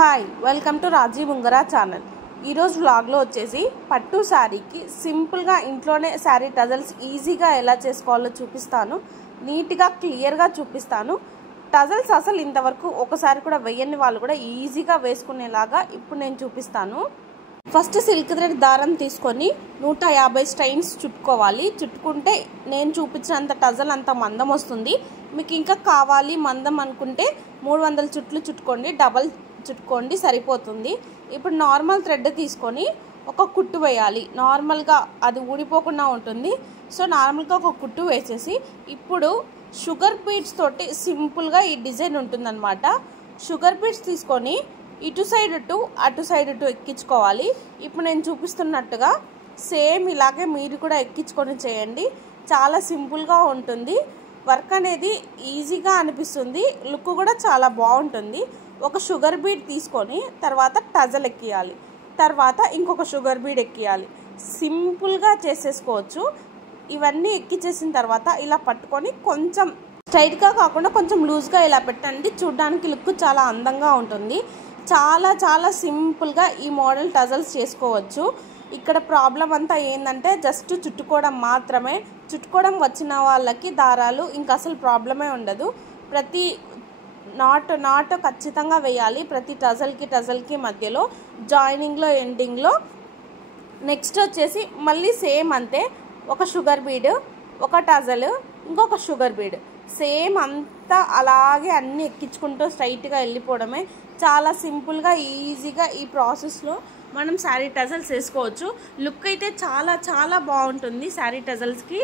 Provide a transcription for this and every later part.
Hi welcome to Raji Mungara channel. ఈరోజు వ్లాగ్లో వచ్చేసి పట్టు శారీకి సింపుల్గా ఇంట్లోనే శారీ టజల్స్ ఈజీగా ఎలా చేసుకోవాలో చూపిస్తాను. నీట్గా క్లియర్గా చూపిస్తాను. టజల్స్ అసలు ఇంతవరకు ఒకసారి కూడా వేయని వాళ్ళు కూడా ఈజీగా వేసుకునేలాగా ఇప్పుడు నేను చూపిస్తాను. ఫస్ట్ సిల్క్ థ్రెడ్ దారం తీసుకొని 150 స్ట్రైన్స్ చుట్టుకోవాలి. చుట్టుకుంటే నేను చూపించినంత టజల్ అంత మందం వస్తుంది. మీకు ఇంకా కావాలి మందం అనుకుంటే 300 చుట్లు చుట్టుకోండి, డబల్ చుట్టుకోండి, సరిపోతుంది. ఇప్పుడు నార్మల్ థ్రెడ్ తీసుకొని ఒక కుట్టు వేయాలి. నార్మల్గా అది ఊడిపోకుండా ఉంటుంది. సో నార్మల్గా ఒక కుట్టు వేసేసి ఇప్పుడు షుగర్ బీడ్స్ తోటి సింపుల్గా ఈ డిజైన్ ఉంటుందన్నమాట. షుగర్ బీడ్స్ తీసుకొని ఇటు సైడ్ టు అటు సైడ్ టు ఎక్కించుకోవాలి. ఇప్పుడు నేను చూపిస్తున్నట్టుగా సేమ్ ఇలాగే మీరు కూడా ఎక్కించుకొని చేయండి. చాలా సింపుల్గా ఉంటుంది. వర్క్ అనేది ఈజీగా అనిపిస్తుంది. లుక్ కూడా చాలా బాగుంటుంది. ఒక షుగర్ బీడ్ తీసుకొని తర్వాత టజల్ ఎక్కియాలి, తర్వాత ఇంకొక షుగర్ బీడ్ ఎక్కియాలి. సింపుల్గా చేసేసుకోవచ్చు. ఇవన్నీ ఎక్కించేసిన తర్వాత ఇలా పట్టుకొని కొంచెం స్ట్రైట్గా కాకుండా కొంచెం లూజ్గా ఇలా పెట్టండి. చూడడానికి లుక్ చాలా అందంగా ఉంటుంది. చాలా చాలా సింపుల్గా ఈ మోడల్ టజల్స్ చేసుకోవచ్చు. ఇక్కడ ప్రాబ్లం అంతా ఏంటంటే జస్ట్ చుట్టుకోవడం మాత్రమే. చుట్టుకోవడం వచ్చిన వాళ్ళకి దారాలు ఇంకా అసలు ప్రాబ్లమే ఉండదు. ప్రతి నాట్ ఖచ్చితంగా వేయాలి. ప్రతి టజల్కి మధ్యలో జాయినింగ్లో ఎండింగ్లో. నెక్స్ట్ వచ్చేసి మళ్ళీ సేమ్ అంతే. ఒక షుగర్ బీడ్, ఒక టజల్, ఇంకొక షుగర్ బీడ్, సేమ్ అంతా అలాగే అన్నీ ఎక్కించుకుంటూ స్ట్రైట్గా వెళ్ళిపోవడమే. చాలా సింపుల్గా ఈజీగా ఈ ప్రాసెస్లో మనం శారీ టజల్స్ వేసుకోవచ్చు. లుక్ అయితే చాలా చాలా బాగుంటుంది. శారీ టజల్స్కి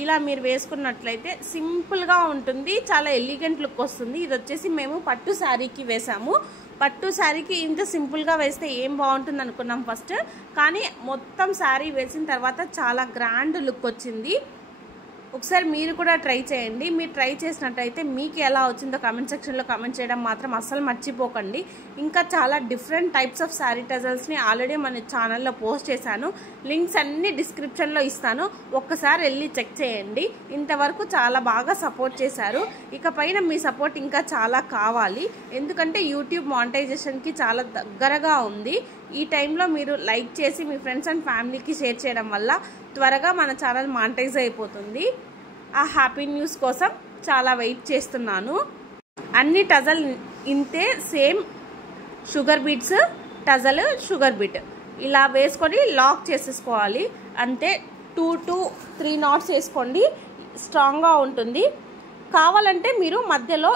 ఇలా మీరు వేసుకున్నట్లయితే సింపుల్గా ఉంటుంది. చాలా ఎలిగెంట్ లుక్ వస్తుంది. ఇది వచ్చేసి మేము పట్టు శారీకి వేసాము. పట్టు శారీకి ఇంత సింపుల్గా వేస్తే ఏం బాగుంటుంది అనుకున్నాం ఫస్ట్, కానీ మొత్తం శారీ వేసిన తర్వాత చాలా గ్రాండ్ లుక్ వచ్చింది. ఒకసారి మీరు కూడా ట్రై చేయండి. మీరు ట్రై చేసినట్టయితే మీకు ఎలా వచ్చిందో కామెంట్ సెక్షన్లో కామెంట్ చేయడం మాత్రం అస్సలు మర్చిపోకండి. ఇంకా చాలా డిఫరెంట్ టైప్స్ ఆఫ్ శారీ టజల్స్ని ఆల్రెడీ మన ఛానల్లో పోస్ట్ చేశాను. లింక్స్ అన్నీ డిస్క్రిప్షన్లో ఇస్తాను. ఒక్కసారి వెళ్ళి చెక్ చేయండి. ఇంతవరకు చాలా బాగా సపోర్ట్ చేశారు. ఇకపైన మీ సపోర్ట్ ఇంకా చాలా కావాలి. ఎందుకంటే యూట్యూబ్ మానిటైజేషన్కి చాలా దగ్గరగా ఉంది. ఈ టైంలో మీరు లైక్ చేసి మీ ఫ్రెండ్స్ అండ్ ఫ్యామిలీకి షేర్ చేయడం వల్ల త్వరగా మన ఛానల్ మానిటైజ్ అయిపోతుంది. ఆ హ్యాపీ న్యూస్ కోసం చాలా వెయిట్ చేస్తున్నాను. అన్ని టజల్ ఇంతే same. Sugar beads, టజల్, sugar beat ఇలా వేసుకొని లాక్ చేసేసుకోవాలి. అంతే. 2 to 3 knots వేసుకోండి. స్ట్రాంగ్గా ఉంటుంది. కావాలంటే మీరు మధ్యలో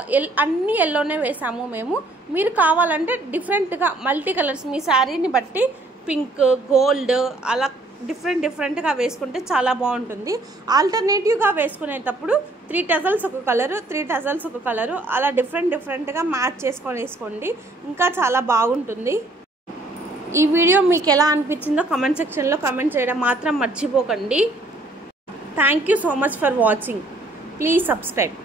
అన్ని ఎల్లోనే వేసాము మేము. మీరు కావాలంటే డిఫరెంట్గా మల్టీ కలర్స్ మీ శారీని బట్టి పింక్, గోల్డ్ అలా డిఫరెంట్గా వేసుకుంటే చాలా బాగుంటుంది. ఆల్టర్నేటివ్గా వేసుకునేటప్పుడు 3 టజల్స్ ఒక కలరు, 3 టజల్స్ ఒక కలరు అలా డిఫరెంట్గా మ్యాచ్ చేసుకొని వేసుకోండి. ఇంకా చాలా బాగుంటుంది. ఈ వీడియో మీకు ఎలా అనిపించిందో కామెంట్ సెక్షన్లో కామెంట్ చేయడం మాత్రం మర్చిపోకండి. Thank you so much for watching. Please subscribe.